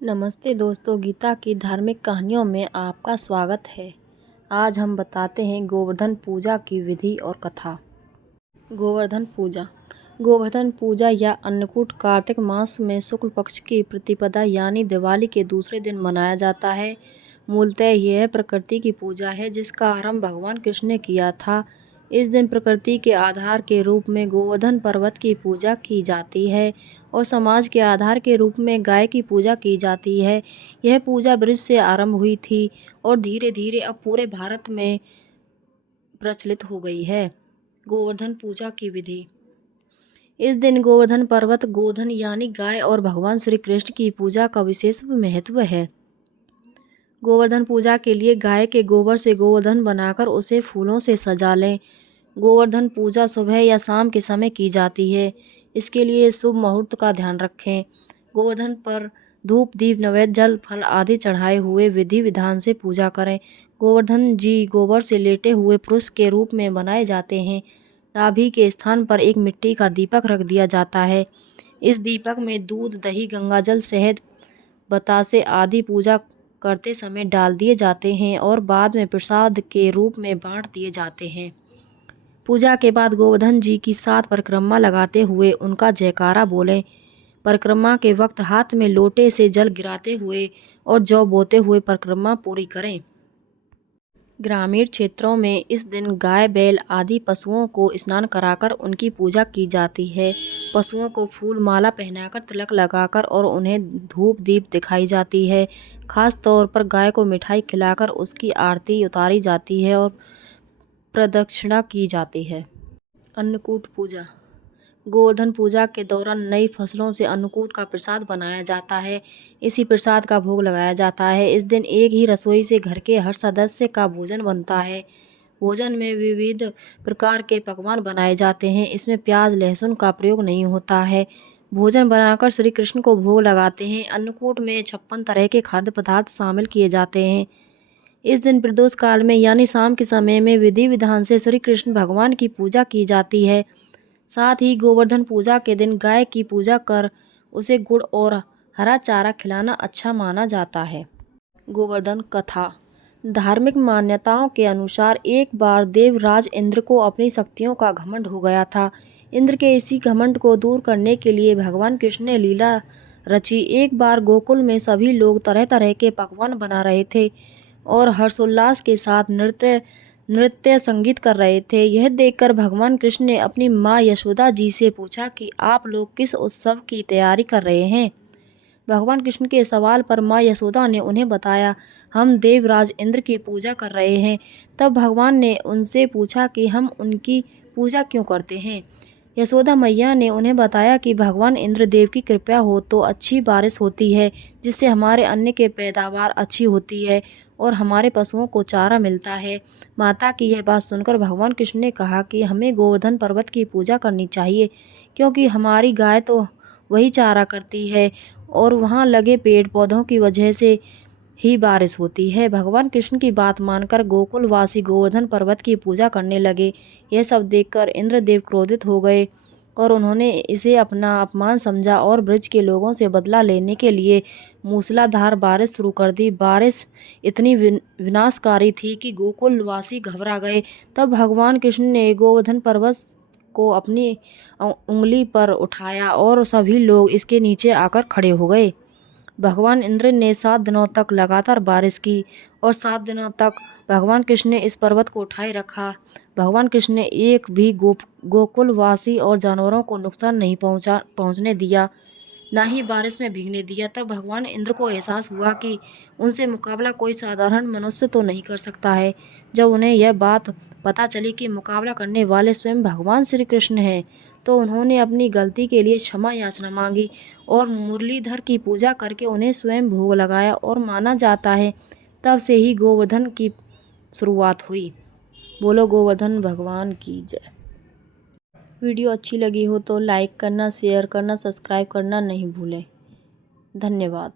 नमस्ते दोस्तों, गीता की धार्मिक कहानियों में आपका स्वागत है। आज हम बताते हैं गोवर्धन पूजा की विधि और कथा। गोवर्धन पूजा या अन्नकूट कार्तिक मास में शुक्ल पक्ष की प्रतिपदा यानी दिवाली के दूसरे दिन मनाया जाता है। मूलतः यह प्रकृति की पूजा है जिसका आरंभ भगवान कृष्ण ने किया था। इस दिन प्रकृति के आधार के रूप में गोवर्धन पर्वत की पूजा की जाती है और समाज के आधार के रूप में गाय की पूजा की जाती है। यह पूजा ब्रज से आरंभ हुई थी और धीरे धीरे अब पूरे भारत में प्रचलित हो गई है। गोवर्धन पूजा की विधि। इस दिन गोवर्धन पर्वत गोधन यानी गाय और भगवान श्री कृष्ण की पूजा का विशेष महत्व है। गोवर्धन पूजा के लिए गाय के गोबर से गोवर्धन बनाकर उसे फूलों से सजा लें। गोवर्धन पूजा सुबह या शाम के समय की जाती है। इसके लिए शुभ मुहूर्त का ध्यान रखें। गोवर्धन पर धूप दीप नैवेद्य जल फल आदि चढ़ाए हुए विधि विधान से पूजा करें। गोवर्धन जी गोबर से लेटे हुए पुरुष के रूप में बनाए जाते हैं। नाभि के स्थान पर एक मिट्टी का दीपक रख दिया जाता है। इस दीपक में दूध दही गंगाजल शहद बतासे आदि पूजा करते समय डाल दिए जाते हैं और बाद में प्रसाद के रूप में बांट दिए जाते हैं। पूजा के बाद गोवर्धन जी की 7 परिक्रमा लगाते हुए उनका जयकारा बोलें। परिक्रमा के वक्त हाथ में लोटे से जल गिराते हुए और जौ बोते हुए परिक्रमा पूरी करें। ग्रामीण क्षेत्रों में इस दिन गाय बैल आदि पशुओं को स्नान कराकर उनकी पूजा की जाती है। पशुओं को फूल माला पहनाकर तिलक लगाकर और उन्हें धूप दीप दिखाई जाती है। खास तौर पर गाय को मिठाई खिलाकर उसकी आरती उतारी जाती है और प्रदक्षिणा की जाती है। अन्नकूट पूजा। गोवर्धन पूजा के दौरान नई फसलों से अन्नकूट का प्रसाद बनाया जाता है। इसी प्रसाद का भोग लगाया जाता है। इस दिन एक ही रसोई से घर के हर सदस्य का भोजन बनता है। भोजन में विविध प्रकार के पकवान बनाए जाते हैं। इसमें प्याज लहसुन का प्रयोग नहीं होता है। भोजन बनाकर श्री कृष्ण को भोग लगाते हैं। अन्नकूट में 56 तरह के खाद्य पदार्थ शामिल किए जाते हैं। इस दिन प्रदोष काल में यानी शाम के समय में विधि विधान से श्री कृष्ण भगवान की पूजा की जाती है। साथ ही गोवर्धन पूजा के दिन गाय की पूजा कर उसे गुड़ और हरा चारा खिलाना अच्छा माना जाता है। गोवर्धन कथा। धार्मिक मान्यताओं के अनुसार एक बार देवराज इंद्र को अपनी शक्तियों का घमंड हो गया था। इंद्र के इसी घमंड को दूर करने के लिए भगवान कृष्ण ने लीला रची। एक बार गोकुल में सभी लोग तरह तरह के पकवान बना रहे थे और हर्षोल्लास के साथ नृत्य संगीत कर रहे थे। यह देखकर भगवान कृष्ण ने अपनी माँ यशोदा जी से पूछा कि आप लोग किस उत्सव की तैयारी कर रहे हैं। भगवान कृष्ण के सवाल पर माँ यशोदा ने उन्हें बताया, हम देवराज इंद्र की पूजा कर रहे हैं। तब भगवान ने उनसे पूछा कि हम उनकी पूजा क्यों करते हैं। यशोदा मैया ने उन्हें बताया कि भगवान इंद्र देव की कृपा हो तो अच्छी बारिश होती है, जिससे हमारे अन्न की पैदावार अच्छी होती है और हमारे पशुओं को चारा मिलता है। माता की यह बात सुनकर भगवान कृष्ण ने कहा कि हमें गोवर्धन पर्वत की पूजा करनी चाहिए, क्योंकि हमारी गाय तो वही चारा करती है और वहाँ लगे पेड़ पौधों की वजह से ही बारिश होती है। भगवान कृष्ण की बात मानकर गोकुलवासी गोवर्धन पर्वत की पूजा करने लगे। यह सब देखकर इंद्रदेव क्रोधित हो गए और उन्होंने इसे अपना अपमान समझा और ब्रज के लोगों से बदला लेने के लिए मूसलाधार बारिश शुरू कर दी। बारिश इतनी विनाशकारी थी कि गोकुलवासी घबरा गए। तब भगवान कृष्ण ने गोवर्धन पर्वत को अपनी उंगली पर उठाया और सभी लोग इसके नीचे आकर खड़े हो गए। भगवान इंद्र ने 7 दिनों तक लगातार बारिश की और 7 दिनों तक भगवान कृष्ण ने इस पर्वत को उठाए रखा। भगवान कृष्ण ने एक भी गोकुलवासी और जानवरों को नुकसान नहीं पहुंचने दिया, ना ही बारिश में भीगने दिया। तब भगवान इंद्र को एहसास हुआ कि उनसे मुकाबला कोई साधारण मनुष्य तो नहीं कर सकता है। जब उन्हें यह बात पता चली कि मुकाबला करने वाले स्वयं भगवान श्री कृष्ण हैं, तो उन्होंने अपनी गलती के लिए क्षमा याचना मांगी और मुरलीधर की पूजा करके उन्हें स्वयं भोग लगाया और माना जाता है तब से ही गोवर्धन की शुरुआत हुई। बोलो गोवर्धन भगवान की जय। वीडियो अच्छी लगी हो तो लाइक करना, शेयर करना, सब्सक्राइब करना नहीं भूलें। धन्यवाद।